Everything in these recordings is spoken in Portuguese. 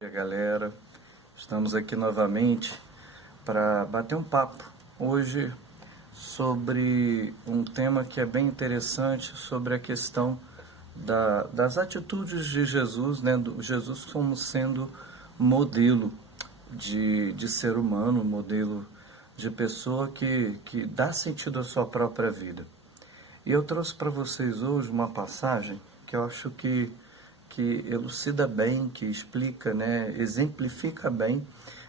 E aí, galera, estamos aqui novamente para bater um papo hoje sobre um tema que é bem interessante, sobre a questão das atitudes de Jesus, né? Jesus como sendo modelo de ser humano, modelo de pessoa que dá sentido à sua própria vida. E eu trouxe para vocês hoje uma passagem que eu acho que elucida bem, que explica, né, exemplifica bem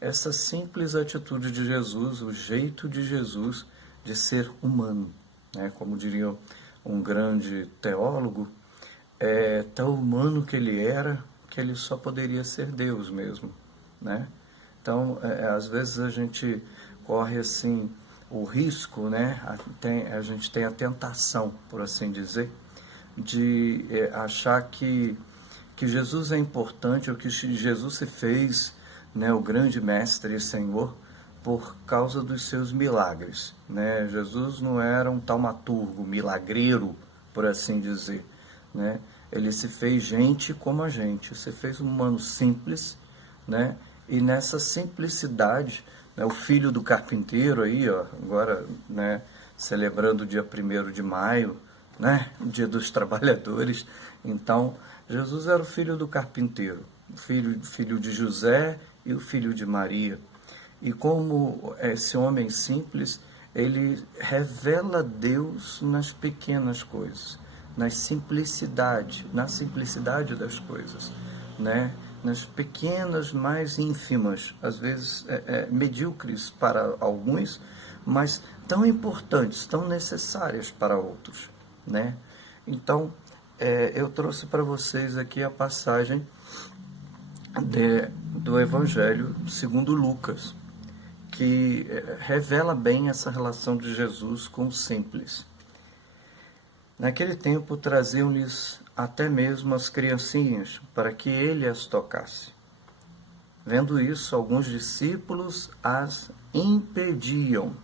essa simples atitude de Jesus, o jeito de Jesus de ser humano, né? Como diria um grande teólogo, é tão humano que ele só poderia ser Deus mesmo, né? Então, às vezes a gente corre assim o risco, né? A gente tem a tentação, por assim dizer, de achar que Jesus é importante, ou que Jesus se fez, né, o grande mestre e Senhor, por causa dos seus milagres, né? Jesus não era um taumaturgo, milagreiro, por assim dizer, né? Ele se fez gente como a gente, se fez um humano simples, né? E nessa simplicidade, né, o filho do carpinteiro aí, ó, agora, né, celebrando o dia 1º de maio, né, o Dia dos Trabalhadores. Então, Jesus era o filho do carpinteiro, o filho de José e o filho de Maria. E como esse homem simples, ele revela Deus nas pequenas coisas, na simplicidade das coisas, né? Nas pequenas, mais ínfimas, às vezes medíocres para alguns, mas tão importantes, tão necessárias para outros, né? Então, eu trouxe para vocês aqui a passagem do Evangelho segundo Lucas, que revela bem essa relação de Jesus com o simples. Naquele tempo traziam-lhes até mesmo as criancinhas, para que ele as tocasse. Vendo isso, alguns discípulos as impediam.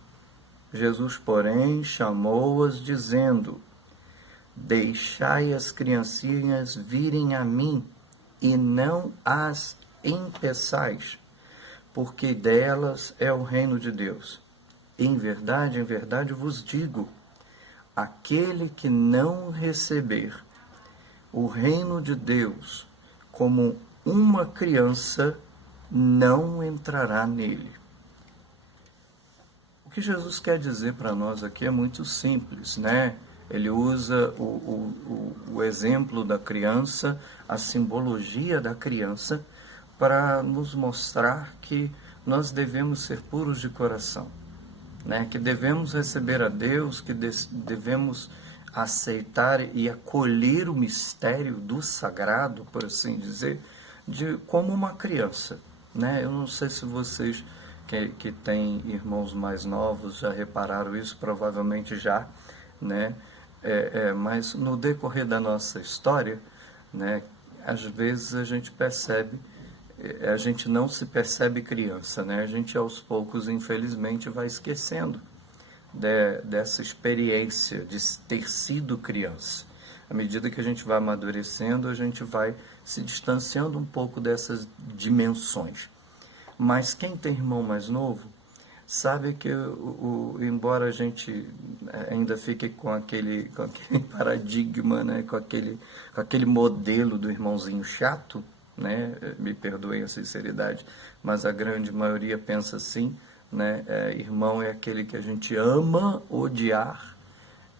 Jesus, porém, chamou-as, dizendo: Deixai as criancinhas virem a mim, e não as impeçais, porque delas é o reino de Deus. Em verdade vos digo, aquele que não receber o reino de Deus como uma criança, não entrará nele. O que Jesus quer dizer para nós aqui é muito simples, né? Ele usa o exemplo da criança, a simbologia da criança, para nos mostrar que nós devemos ser puros de coração, né? Que devemos receber a Deus, que devemos aceitar e acolher o mistério do sagrado, por assim dizer, como uma criança, né? Eu não sei se vocês que têm irmãos mais novos já repararam isso, provavelmente já, né? Mas no decorrer da nossa história, né, às vezes a gente não se percebe criança, né? A gente aos poucos, infelizmente, vai esquecendo dessa experiência de ter sido criança. À medida que a gente vai amadurecendo, a gente vai se distanciando um pouco dessas dimensões. Mas quem tem irmão mais novo sabe que, embora a gente ainda fique com aquele paradigma, né, com aquele modelo do irmãozinho chato, né, me perdoem a sinceridade, mas a grande maioria pensa assim, né, irmão é aquele que a gente ama odiar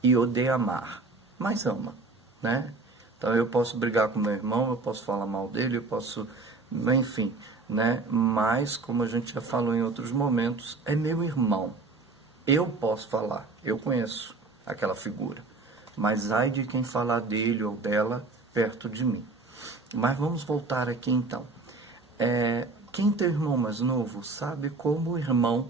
e odeia amar, mas ama, né? Então eu posso brigar com meu irmão, eu posso falar mal dele, eu posso, enfim, né? Mas, como a gente já falou em outros momentos, é meu irmão. Eu posso falar, eu conheço aquela figura, mas ai de quem falar dele ou dela perto de mim. Mas vamos voltar aqui então. Quem tem irmão mais novo sabe como o irmão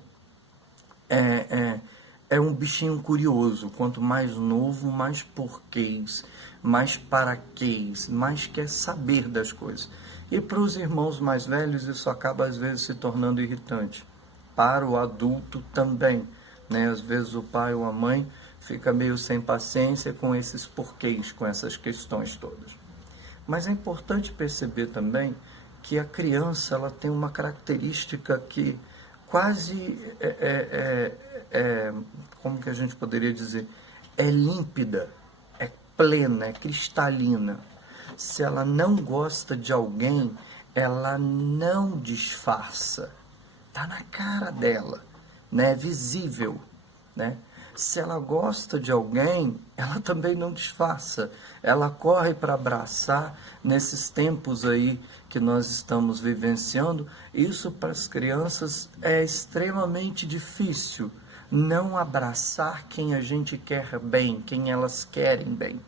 é um bichinho curioso. Quanto mais novo, mais porquês, mais paraquês, mais quer saber das coisas. E para os irmãos mais velhos isso acaba às vezes se tornando irritante. Para o adulto também, né? Às vezes o pai ou a mãe fica meio sem paciência com esses porquês, com essas questões todas. Mas é importante perceber também que a criança ela tem uma característica que quase como que a gente poderia dizer, é límpida, é plena, é cristalina. Se ela não gosta de alguém, ela não disfarça. Está na cara dela, né? É visível, né? Se ela gosta de alguém, ela também não disfarça. Ela corre para abraçar nesses tempos aí que nós estamos vivenciando. Isso para as crianças é extremamente difícil. Não abraçar quem a gente quer bem, quem elas querem bem.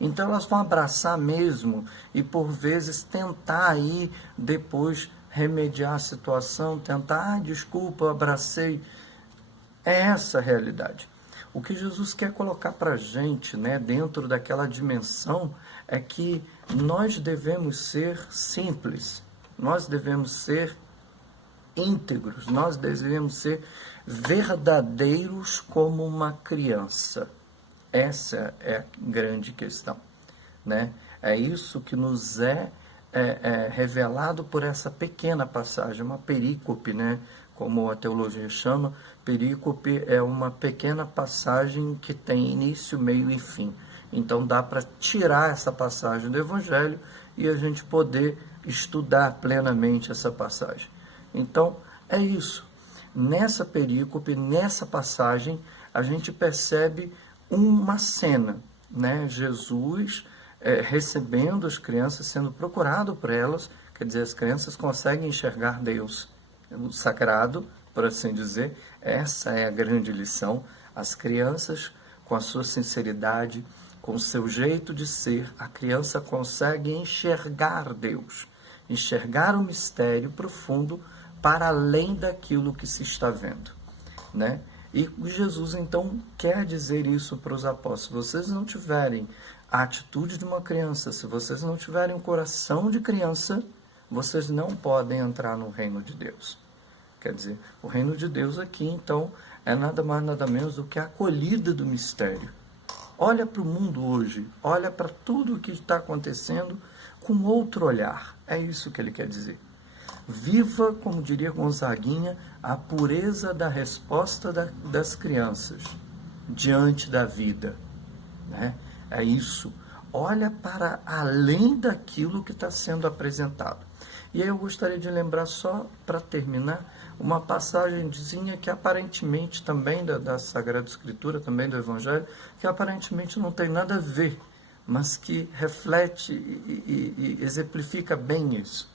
Então elas vão abraçar mesmo e por vezes tentar aí depois remediar a situação, tentar, desculpa, eu abracei. É essa a realidade. O que Jesus quer colocar para a gente, né, dentro daquela dimensão, é que nós devemos ser simples, nós devemos ser íntegros, nós devemos ser verdadeiros como uma criança. Essa é a grande questão, né? É isso que nos revelado por essa pequena passagem, uma perícope, né? Como a teologia chama, perícope é uma pequena passagem que tem início, meio e fim. Então dá para tirar essa passagem do Evangelho e a gente poder estudar plenamente essa passagem. Então é isso. Nessa perícope, nessa passagem, a gente percebe uma cena, né? Jesus recebendo as crianças, sendo procurado por elas, quer dizer, as crianças conseguem enxergar Deus, o sagrado, por assim dizer. Essa é a grande lição. As crianças, com a sua sinceridade, com o seu jeito de ser, a criança consegue enxergar Deus, enxergar o mistério profundo para além daquilo que se está vendo, né? E Jesus, então, quer dizer isso para os apóstolos. Se vocês não tiverem a atitude de uma criança, se vocês não tiverem o coração de criança, vocês não podem entrar no reino de Deus. Quer dizer, o reino de Deus aqui, então, é nada mais, nada menos do que a acolhida do mistério. Olha para o mundo hoje, olha para tudo o que está acontecendo com outro olhar. É isso que ele quer dizer. Viva, como diria Gonzaguinha, a pureza da resposta das crianças diante da vida, né? É isso. Olha para além daquilo que está sendo apresentado. E aí eu gostaria de lembrar só, para terminar, uma passagemzinha que aparentemente também da Sagrada Escritura, também do Evangelho, que aparentemente não tem nada a ver, mas que reflete e exemplifica bem isso.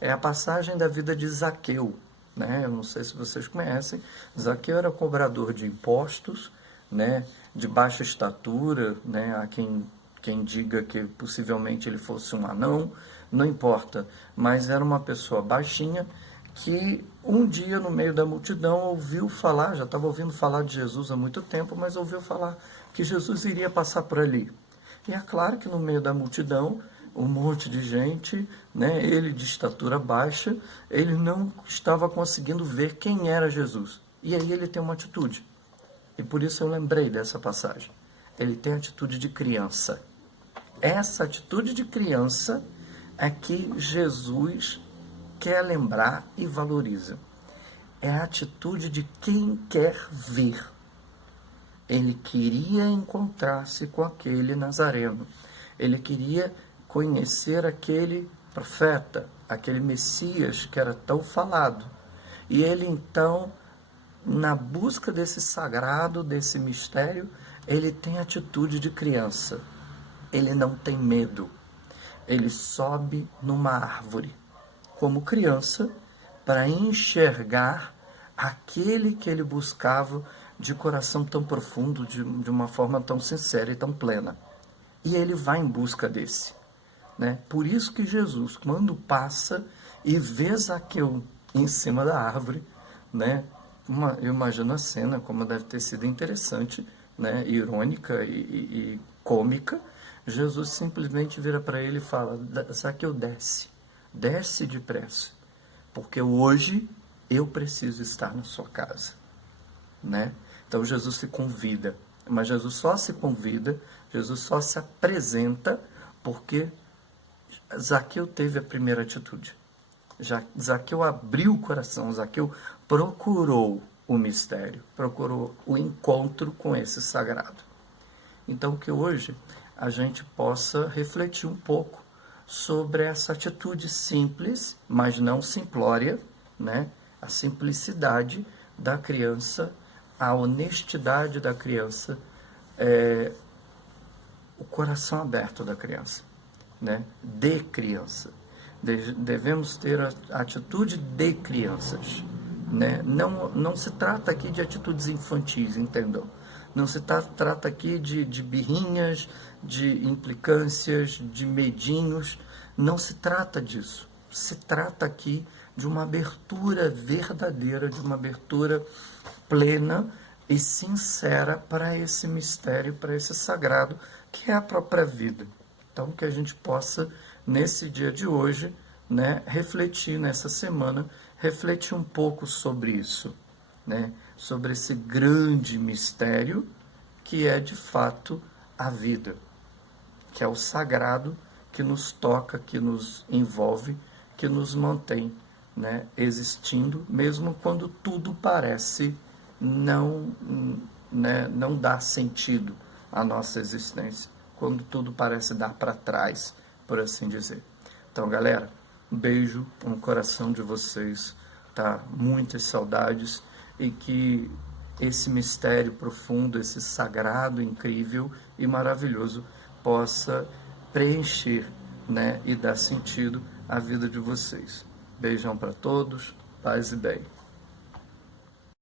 É a passagem da vida de Zaqueu, né? Eu não sei se vocês conhecem. Zaqueu era cobrador de impostos, né? De baixa estatura, né? Há quem diga que possivelmente ele fosse um anão, não importa, mas era uma pessoa baixinha que um dia no meio da multidão ouviu falar, já estava ouvindo falar de Jesus há muito tempo, mas ouviu falar que Jesus iria passar por ali. E é claro que no meio da multidão, um monte de gente, né, ele de estatura baixa, ele não estava conseguindo ver quem era Jesus. E aí ele tem uma atitude. E por isso eu lembrei dessa passagem. Ele tem a atitude de criança. Essa atitude de criança é que Jesus quer lembrar e valoriza. É a atitude de quem quer ver. Ele queria encontrar-se com aquele Nazareno. Ele queria conhecer aquele profeta, aquele Messias que era tão falado. E ele então, na busca desse sagrado, desse mistério, ele tem atitude de criança. Ele não tem medo. Ele sobe numa árvore, como criança, para enxergar aquele que ele buscava de coração tão profundo, de uma forma tão sincera e tão plena. E ele vai em busca desse, né? Por isso que Jesus, quando passa e vê Zaqueu em cima da árvore, né? Eu imagino a cena como deve ter sido interessante, né? Irônica e cômica. Jesus simplesmente vira para ele e fala: Zaqueu, desce depressa, porque hoje eu preciso estar na sua casa, né? Então Jesus se convida, mas Jesus só se convida, Jesus só se apresenta porque Zaqueu teve a primeira atitude. Zaqueu abriu o coração, Zaqueu procurou o mistério, procurou o encontro com esse sagrado. Então, que hoje a gente possa refletir um pouco sobre essa atitude simples, mas não simplória, né? A simplicidade da criança, a honestidade da criança, o coração aberto da criança, né? De criança. Devemos ter a atitude de crianças, né? Não se trata aqui de atitudes infantis, entendam? Não se trata aqui de birrinhas, de implicâncias, de medinhos. Não se trata disso. Se trata aqui de uma abertura verdadeira, de uma abertura plena e sincera para esse mistério, para esse sagrado, que é a própria vida. Então, que a gente possa, nesse dia de hoje, né, refletir nessa semana, refletir um pouco sobre isso, né, sobre esse grande mistério que é, de fato, a vida, que é o sagrado que nos toca, que nos envolve, que nos mantém, né, existindo, mesmo quando tudo parece não dar sentido à nossa existência, quando tudo parece dar para trás, por assim dizer. Então, galera, um beijo no coração de vocês, tá? Muitas saudades, e que esse mistério profundo, esse sagrado, incrível e maravilhoso possa preencher, né, e dar sentido à vida de vocês. Beijão para todos, paz e bem.